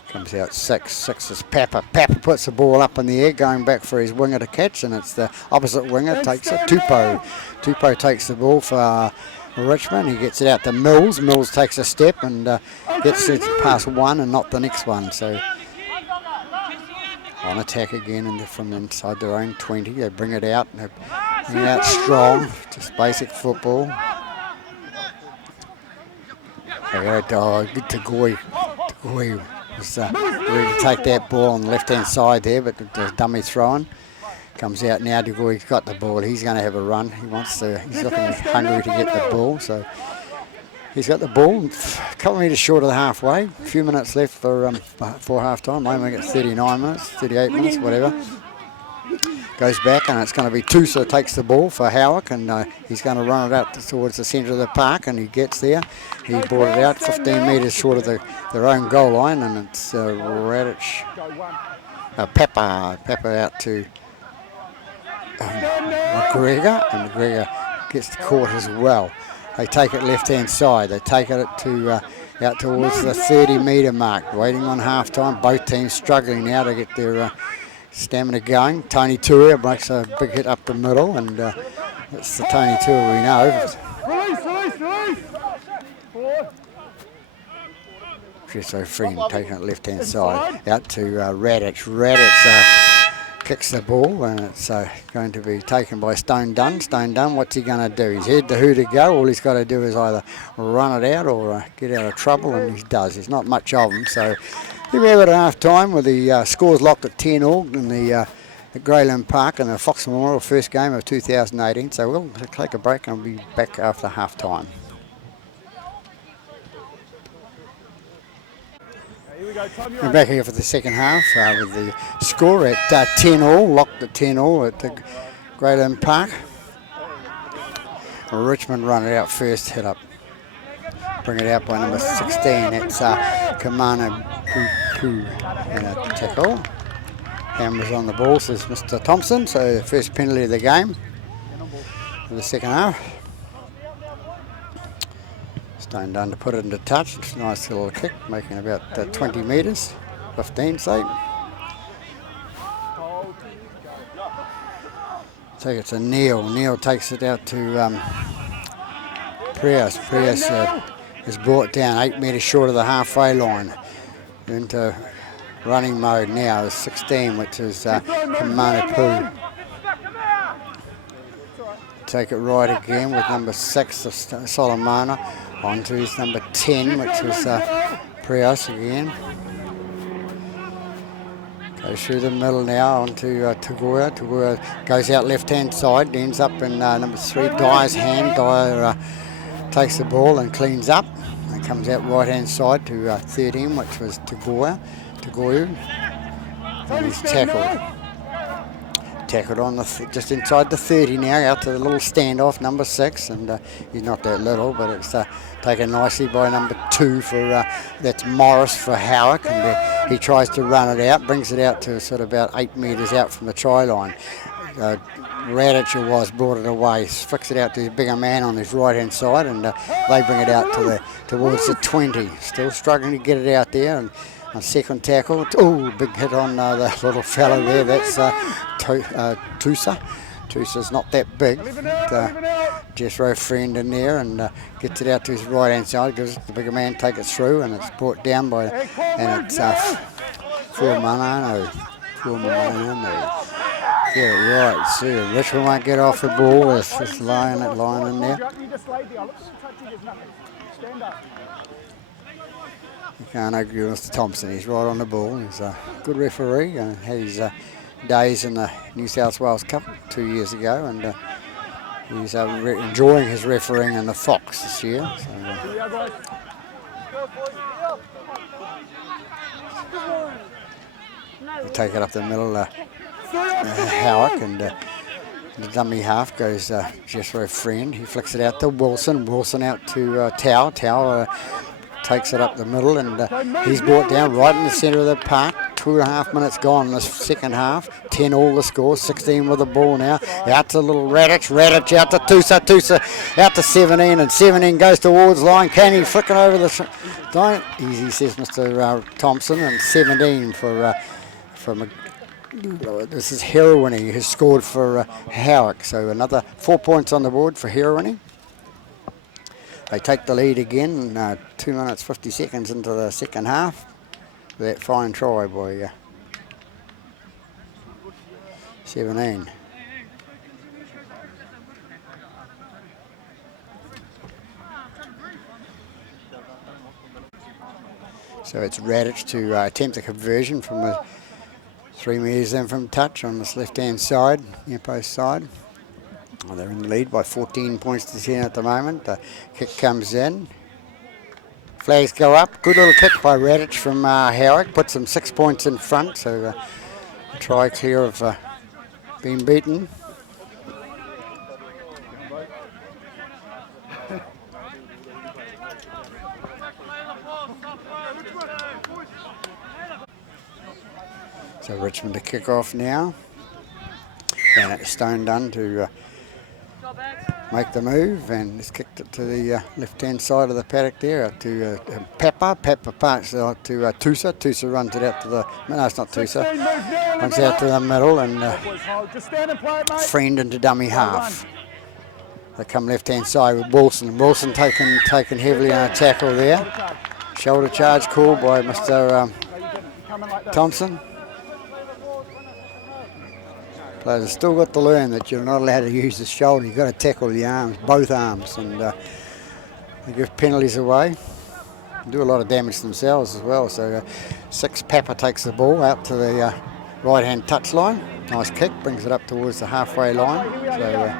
Comes out 6. 6 is Papa. Papa puts the ball up in the air, going back for his winger to catch, and it's the opposite winger takes it. Tupou. Tupou takes the ball for Richmond. He gets it out to Mills. Mills takes a step and gets it past one and not the next one. So on attack again and from inside their own 20. They bring it out. They bring it out strong. Just basic football. They go to Goy. Goy was ready to take that ball on the left-hand side there, but the dummy throwing. Comes out now. He's got the ball. He's going to have a run. He's looking hungry to get the ball. So he's got the ball. A couple of metres short of the halfway. A few minutes left for half time. Maybe get 39 minutes, 38 minutes, whatever. Goes back and it's going to be Tusa takes the ball for Howick, and he's going to run it out towards the centre of the park, and he gets there. He brought it out 15 metres short of their own goal line, and it's Radic. Pepper out to McGregor, and McGregor gets caught as well. They take it left-hand side. They take it to out towards the 30-metre mark, waiting on half-time. Both teams struggling now to get their stamina going. Tony Tuia makes a big hit up the middle, and it's the Tony Tuia we know. Just free taking it left-hand side out to Radic. Radic kicks the ball, and it's going to be taken by Stone Dunn. Stone Dunn, what's he going to do? He's head to who to go. All he's got to do is either run it out or get out of trouble, and he does. There's not much of them, so here we have it at half time with the scores locked at 10-all in the at Greyland Park in the Fox Memorial first game of 2018. So we'll take a break and we'll be back after half time. We're back here for the second half with the score at 10-all, locked at 10-all at the Greyland Park. Richmond run it out first, hit up. Bring it out by number 16. It's Kamana Pupu in a tackle. Hammers on the ball, says Mr. Thompson. So the first penalty of the game for the second half. Stone Dunn to put it into touch. It's a nice little kick, making about 20 metres, 15 say. Take it to Neil. Neil takes it out to Prius. Prius is brought down 8 metres short of the halfway line. Into running mode now is 16, which is Kamanapu. Take it right again with number 6 of Solomona. On to his number 10, which was Prius again. Goes through the middle now onto Tagoya. Tagoya goes out left-hand side, ends up in number 3, Dyer's hand. Dyer takes the ball and cleans up. And comes out right-hand side to 13, which was Tagoya. And he's tackled on the just inside the 30 now, out to the little standoff, number 6, and he's not that little, but it's taken nicely by number 2 for that's Morris for Howick, and he tries to run it out, brings it out to sort of about 8 metres out from the try line. Radic brought it away, flicks it out to his bigger man on his right hand side, and they bring it out to towards the 20. Still struggling to get it out there, and a second tackle. Oh, big hit on the little fellow there. That's Tusa. Tusa's not that big. Jethro Friend in there and gets it out to his right hand side. Gives the bigger man take it through, and it's brought down by it's Fuamanano. Yeah, right. See, Richmond won't get off the ball. It's just lying in there. You can't argue with Thompson. He's right on the ball. He's a good referee. Had his days in the New South Wales Cup 2 years ago, and he's enjoying his refereeing in the Fox this year. So, we'll take it up the middle. Howick, and the dummy half goes Jethro Friend. He flicks it out to Wilson. Wilson out to Tau. Tau takes it up the middle, and he's brought down right in the centre of the park. 2.5 minutes gone in the second half. 10 all the score. 16 with the ball now. Out to little Radic. Radic out to Tusa. Tusa out to 17, and 17 goes towards line. Can he flick it over the line? Easy, says Mr. Thompson, and 17 from this is Heroiny, who scored for Howick. So another 4 points on the board for Heroiny. They take the lead again, 2 minutes 50 seconds into the second half. That fine try by 17. So it's Radic to attempt a conversion from the 3 metres in from touch on this left-hand side, near post side. Well, they're in the lead by 14 points to 10 at the moment. The kick comes in. Flags go up. Good little kick by Radic from Howick. Puts them 6 points in front, so try clear of being beaten. So Richmond to kick off now, and it's Stone Dunn to make the move, and it's kicked it to the left-hand side of the paddock there, out to Pepper. Pepper parks out to Tusa. Tusa runs it out to the, no, it's not Tusa, runs out to the middle, and Friend into dummy half. They come left-hand side with Wilson. Wilson taken heavily on a tackle there. Shoulder charge called by Mr. Thompson. Players have still got to learn that you're not allowed to use the shoulder. You've got to tackle the arms, both arms, and they give penalties away. They do a lot of damage themselves as well. So 6 Pepper takes the ball out to the right-hand touch line. Nice kick, brings it up towards the halfway line. So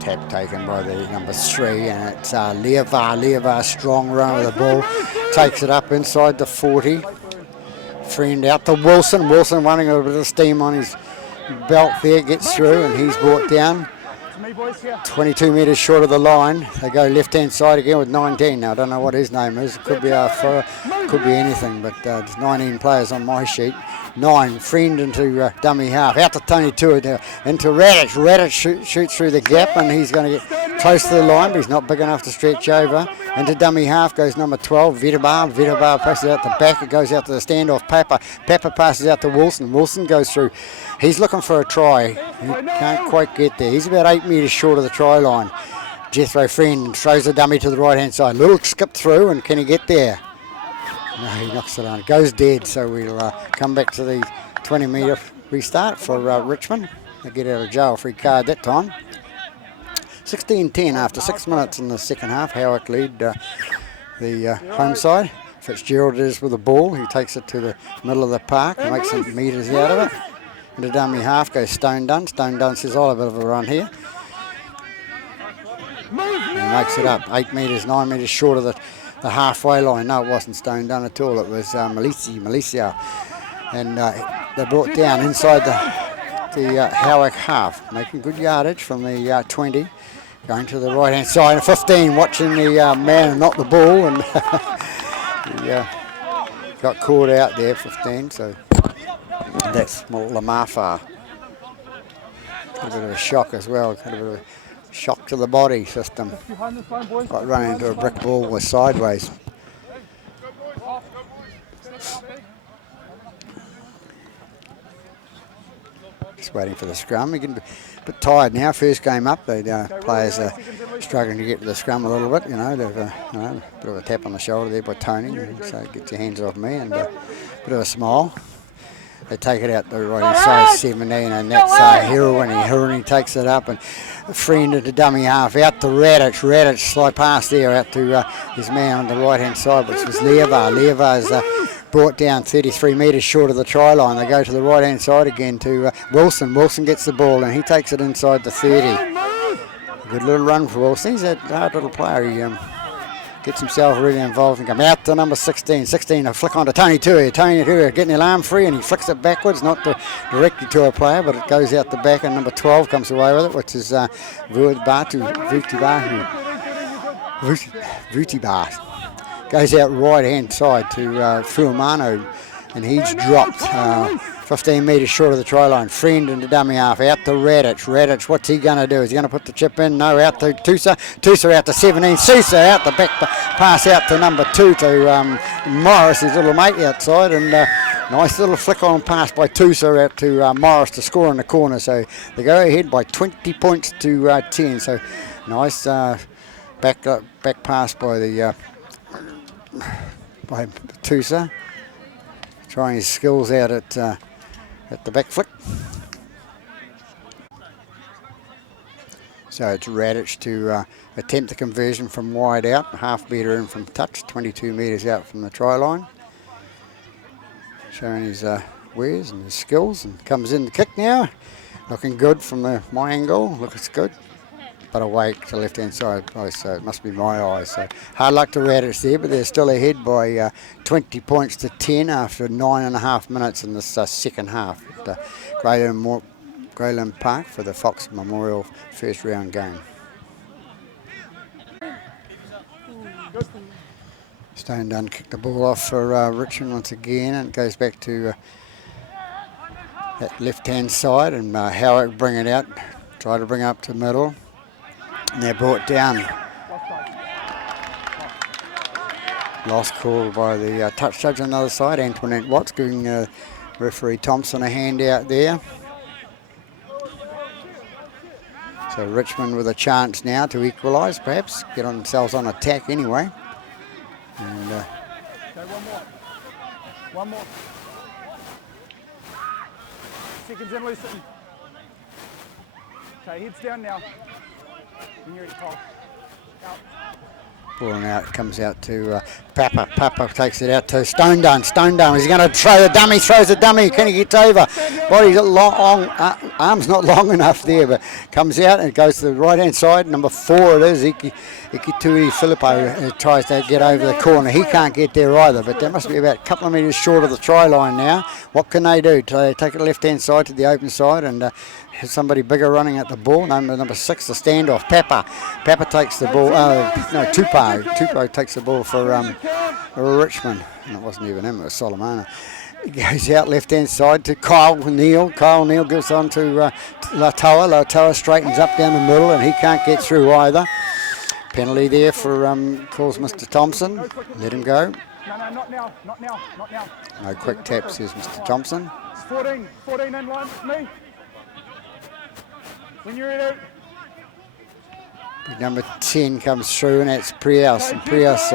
tap taken by the number 3, and it's Levar, strong run of the ball. Takes it up inside the 40. Friend out to Wilson. Wilson running a bit of steam on his belt there, gets through, and he's brought down 22 metres short of the line. They go left-hand side again with 19. Now, I don't know what his name is. It could be could be anything, but there's 19 players on my sheet. 9, Friend into dummy half. Out to Tony Tua, into Radic. Radic shoots through the gap, and he's going to get close to the line, but he's not big enough to stretch over. Into dummy half goes number 12, Vitabar. Vitabar passes out the back. It goes out to the standoff, Pepper. Pepper passes out to Wilson. Wilson goes through. He's looking for a try. He can't quite get there. He's about 8 metres short of the try line. Jethro Friend throws the dummy to the right-hand side. Little skip through, and can he get there? No, he knocks it on. It goes dead, so we'll come back to the 20-metre restart for Richmond. They get out of jail free card that time. 16-10 after 6 minutes in the second half. Howick lead the home side. Fitzgerald is with the ball. He takes it to the middle of the park and makes some metres out of it. Into dummy half goes Stone Dunn. Stone Dunn says, I'll have a bit of a run here. He makes it up 8 metres, 9 metres short of the the halfway line. No, it wasn't Stone Done at all. It was Milicia. And they brought down inside the Howick half, making good yardage from the 20, going to the right-hand side. 15, watching the man not the ball, and he got caught out there, 15. So that's Lamafa. A bit of a shock as well, kind of a shock to the body system. Like running into a brick wall was sideways. Just waiting for the scrum. We're getting a bit tired now. First game up, the players are struggling to get to the scrum a little bit. You know, they've a bit of a tap on the shoulder there by Tony. So get your hands off me, and a bit of a smile. They take it out the right side 17, and that's Heroin takes it up and friend into dummy half out to Radic slide pass there out to his man on the right hand side, which was Levar is brought down 33 metres short of the try line. They go to the right hand side again to Wilson gets the ball and he takes it inside the 30. Good little run for Wilson. He's a hard little player. He gets himself really involved and comes out to number 16. 16, a flick on to Tony Tui. Tony Tui getting the arm free and he flicks it backwards, not directly to a player, but it goes out the back and number 12 comes away with it, which is Vutibar. Goes out right hand side to Fuamano and he's dropped 15 metres short of the try line. Friend into dummy half, out to Radic, what's he going to do? Is he going to put the chip in? No, out to Tusa. Tusa out to 17. Sousa out the back pass out to number 2 to Morris, his little mate outside. And nice little flick on pass by Tusa out to Morris to score in the corner. So they go ahead by 20 points to 10. So nice back pass by the by Tusa. Trying his skills out at the back flick. So it's Radic to attempt the conversion from wide out, half metre in from touch, 22 metres out from the try line. Showing his wares and his skills, and comes in the kick now. Looking good from my angle, looks good. But away to left hand side, so it must be my eyes. So hard luck to Radic there, but they're still ahead by 20 points to 10 after 9.5 minutes in this second half at Greyland Park for the Fox Memorial first round game. Stone Done kicked the ball off for Richmond once again, and it goes back to that left hand side, and Howick bring it out, try to bring it up to middle. And they're brought down. Lost call by the touch judge on the other side. Antoinette Watts giving referee Thompson a hand out there. So Richmond with a chance now to equalise, perhaps get on themselves on attack anyway. And okay, one more. Seconds in, Lucy. Okay, heads down now. When you're ready, Paul. Out. Pulling out, comes out to Papa. Papa takes it out to Stone Done. He's going to throw the dummy, throws the dummy. Can he get over? Body's long, arm's not long enough there, but comes out and it goes to the right hand side. Number 4 it is, Ikitui Filippo tries to get over the corner. He can't get there either, but that must be about a couple of metres short of the try line now. What can they do? They take it left hand side to the open side and somebody bigger running at the ball. Number 6, the standoff. Papa takes the ball. Tupou takes the ball for Richmond. And it wasn't even him, it was Solomona. He goes out left hand side to Kyle Neal. Kyle Neal gives on to Latoa. Latoa straightens up down the middle and he can't get through either. Penalty there for calls Mr. Thompson. Let him go. No, not now. No quick tap, says Mr. Thompson. It's 14 in line with me. When you're ready. Number 10 comes through and that's Prius. And Prius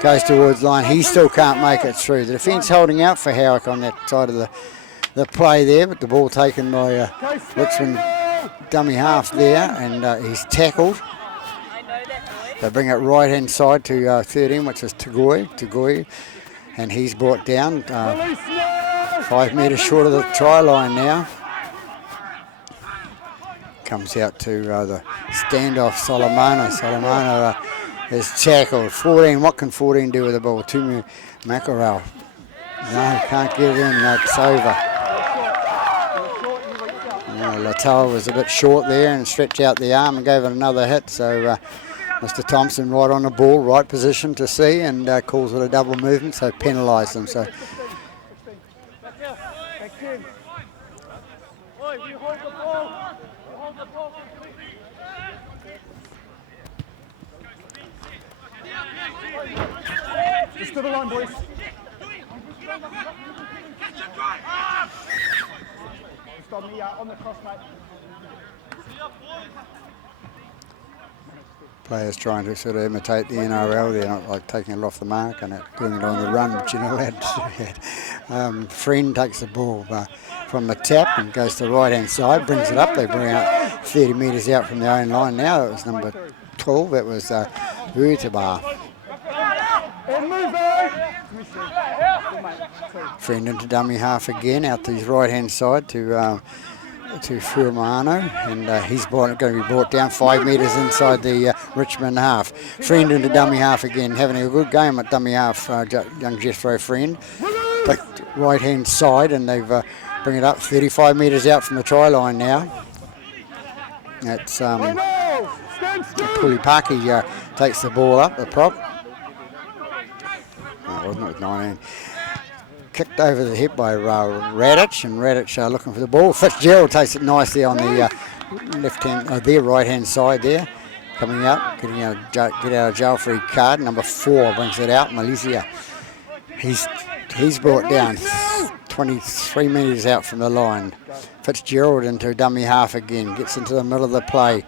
goes towards line. He still can't make it through. The defence holding out for Howick on that side of the play there, but the ball taken by Richmond dummy half there, and he's tackled. They bring it right hand side to 13, which is Tagoi, and he's brought down 5 metres short of the try line now. Comes out to the standoff Solomona. Solomona is tackled. 14, what can 14 do with the ball? Tumu Mackerel. No, can't get it in, that's over. Latal was a bit short there and stretched out the arm and gave it another hit, so Mr. Thompson right on the ball, right position to see, and calls it a double movement, so penalised them. So Just to the line, boys. Just on the cross, mate. players trying to sort of imitate the NRL, they're not like taking it off the mark and doing it on the run, but you know that. Friend takes the ball from the tap and goes to the right hand side, brings it up, they bring out 30 metres out from their own line now. It was number 12, it was Vuitabar. Friend into dummy half again, out to his right hand side to Fuamano, and he's going to be brought down 5 metres inside the Richmond half. Friend into dummy half again, having a good game at dummy half, young Jethro Friend. But right hand side, and they've bring it up 35 metres out from the try line now. That's Pulipaki takes the ball up, the prop. No, it wasn't, it was 19. Kicked over the hip by Radic, and Radic looking for the ball. Fitzgerald takes it nicely on the left hand, their right hand side there. Coming out, getting out, get out of jail free card. Number 4 brings it out. Malaysia. He's brought down 23 metres out from the line. Fitzgerald into dummy half again. Gets into the middle of the play,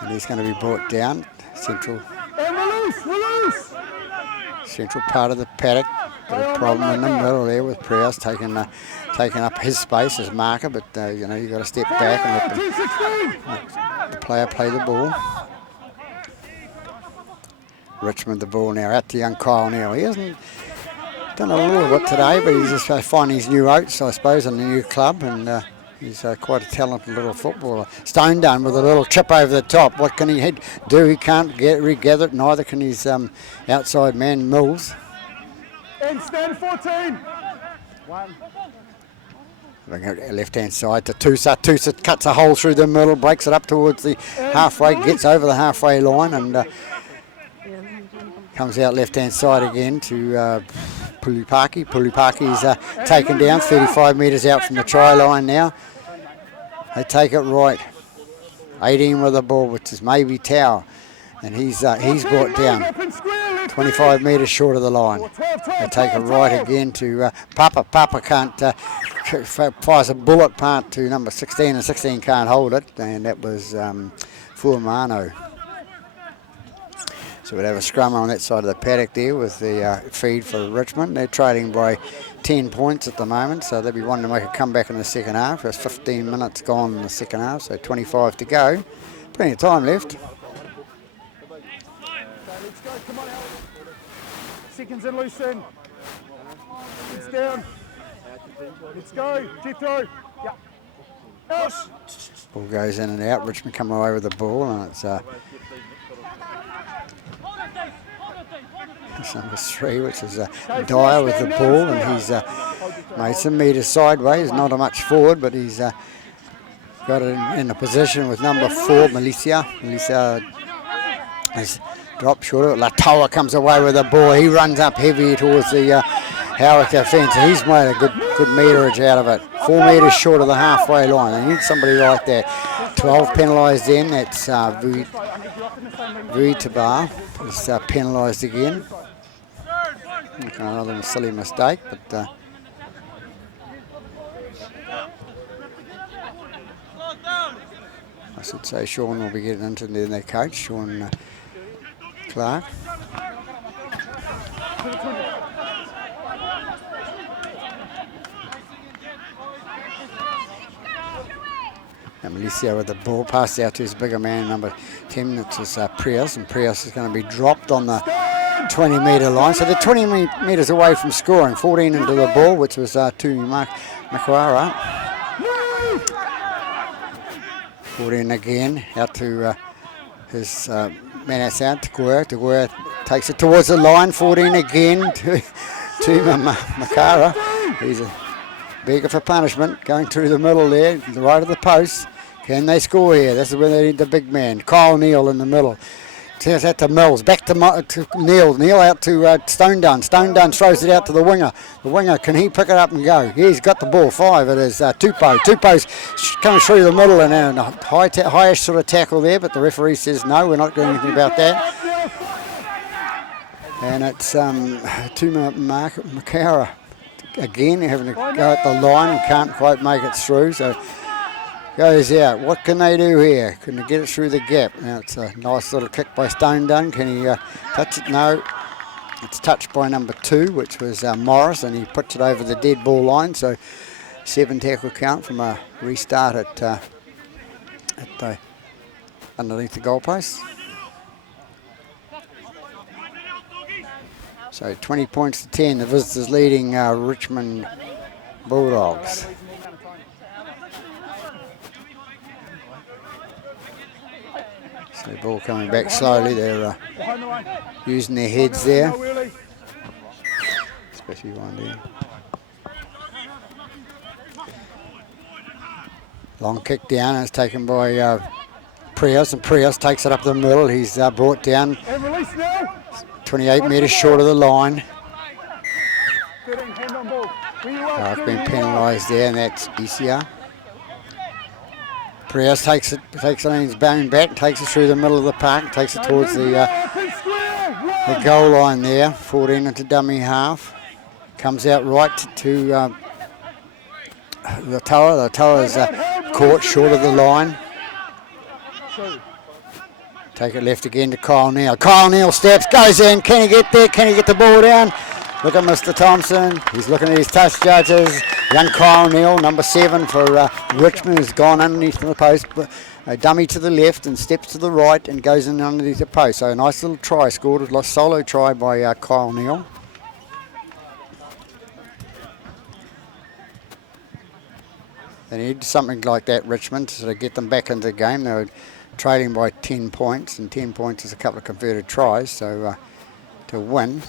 and he's going to be brought down. Central part of the paddock. Got a problem in the middle there with Prowse taking up his space as marker, but you know, you've got to step back and let the player play the ball. Richmond the ball now, out to young Kyle now. He hasn't done a little bit today, but he's just finding his new oats, I suppose, in the new club, and he's quite a talented little footballer. Stone done with a little chip over the top. What can he do? He can't regather it, neither can his outside man, Mills. And stand 14. 1. Left hand side to Tusa. Tusa cuts a hole through the middle, breaks it up towards the halfway, gets over the halfway line, and comes out left hand side again to Pulipaki. Pulipaki's taken down 35 metres out from the try line now. They take it right. 18 with the ball, which is maybe Tau, and he's brought down 25 metres short of the line. They take it right again to Papa. Papa can't fires a bullet part to number 16, and 16 can't hold it, and that was Fuamano. So we'd have a scrum on that side of the paddock there with the feed for Richmond. They're trading by 10 points at the moment, so they'll be wanting to make a comeback in the second half. There's 15 minutes gone in the second half, so 25 to go. Plenty of time left. Let's go, come on, Alex. Seconds in, loose in. It's down. Let's go, Jethro. Yeah. Ball goes in and out. Richmond come away with the ball, and it's number 3, which is Dyer with the ball, and he's made some metres sideways, not a much forward, but he's got it in a position with number 4, Malaysia. Malaysia has dropped short of it. Latawa comes away with the ball. He runs up heavy towards the Howick defence. He's made a good meterage out of it. 4 metres short of the halfway line. They need somebody like that. 12 penalised in. That's Vuitabar is penalised again. Another silly mistake, but I should say Sean will be getting into their coach, Sean Clark. And Malaysia with the ball, passed out to his bigger man, number 10, which is Prius, and Prius is going to be dropped on the 20 metre line. So they're 20 metres away from scoring. 14 into the ball, which was to Makwara. 14 again, out to his Man, that's out to Guerra. Guerra takes it towards the line. 14 again to Makara. He's a beggar for punishment. Going through the middle there, the right of the post. Can they score here? This is where they need the big man. Kyle Neal in the middle. Turns out to Mills. Back to Neal. Neal out to Stone Dunn. Stone Dunn throws it out to the winger. The winger, can he pick it up and go? Yeah, he's got the ball. 5. It is Tupou. Tupou's coming through the middle and a highish sort of tackle there, but the referee says no, we're not doing anything about that. And it's Makara again having to go at the line and can't quite make it through. So goes out. What can they do here? Can they get it through the gap? Now it's a nice little kick by Stone Dunn. Can he touch it? No. It's touched by number 2, which was Morris, and he puts it over the dead ball line. So 7 tackle count from a restart at the underneath the goalpost. So 20 points to 10. The visitors leading Richmond Bulldogs. So the ball coming back slowly. They're using their heads there. Especially one there. Long kick down, and it's taken by Prius, and Prius takes it up the middle. He's brought down 28 metres short of the line. I've been penalised there, and that's ECR. Prius takes it on his bone back, takes it through the middle of the park, takes it towards the goal line there. 14 into dummy half. Comes out right to the Tower. The Tower is caught short of the line. Take it left again to Kyle Neal. Kyle Neal steps, goes in. Can he get there? Can he get the ball down? Look at Mr. Thompson. He's looking at his touch judges. Young Kyle Neal, number 7 for Richmond, has gone underneath the post. A dummy to the left and steps to the right and goes in underneath the post. So a nice little try scored. A solo try by Kyle Neal. They need something like that, Richmond, to sort of get them back into the game. They were trailing by 10 points, and 10 points is a couple of converted tries. So to win.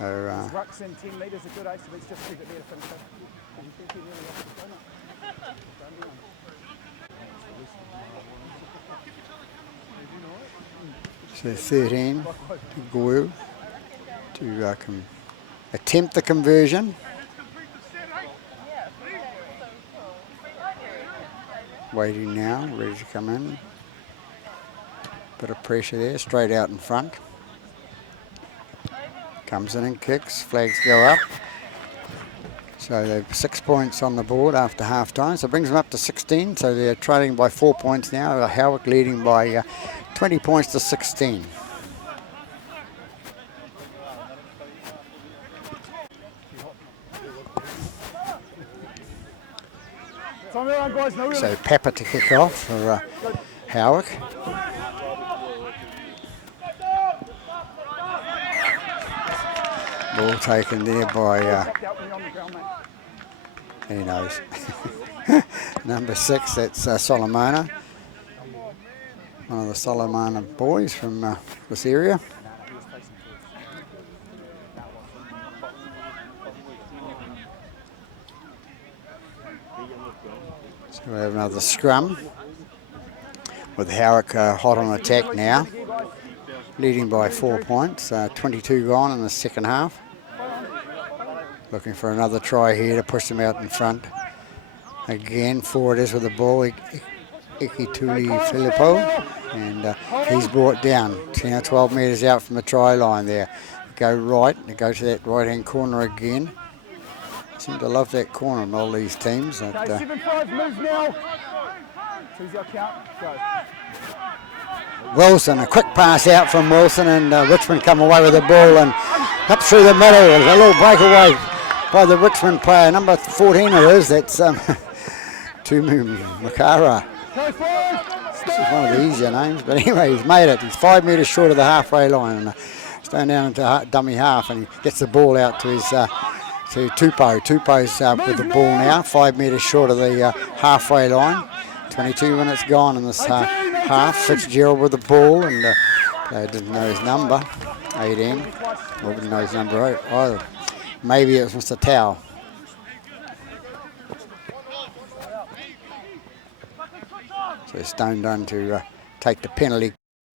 Rucks in 10 metres a good ace, so let's just keep it there to finish it. So 13 to Goyle to attempt the conversion. Waiting now, ready to come in. Bit of pressure there, straight out in front. Comes in and kicks, flags go up. So they've 6 points on the board after half time. So it brings them up to 16. So they're trailing by 4 points now. Howick leading by 20 points to 16. So Pepper to kick off for Howick. Ball taken there by, he knows, number 6, that's Solomona. One of the Solomona boys from this area. So we have another scrum with Howick hot on attack now, leading by 4 points, 22 gone in the second half. Looking for another try here to push them out in front. Again, forward is with the ball, Ikituli Filippo, and he's brought down 10 or 12 metres out from the try line there. Go right, they go to that right-hand corner again. Seem to love that corner in all these teams. 7-5 moves now. Choose your count, go. Wilson, a quick pass out from Wilson, and Richmond come away with the ball and up through the middle. There's a little breakaway by the Richmond player, number 14 it is, that's Tumu Makara. This is one of the easier names, but anyway, he's made it. He's 5 metres short of the halfway line, and he's going down into dummy half, and he gets the ball out to his to Tupou. Tupou's with the ball now, 5 metres short of the halfway line. 22 minutes gone in this half. Fitzgerald with the ball, and They didn't know his number, 18. Or didn't know his number either. Maybe it was Mr. Tao. So Stone done to take the penalty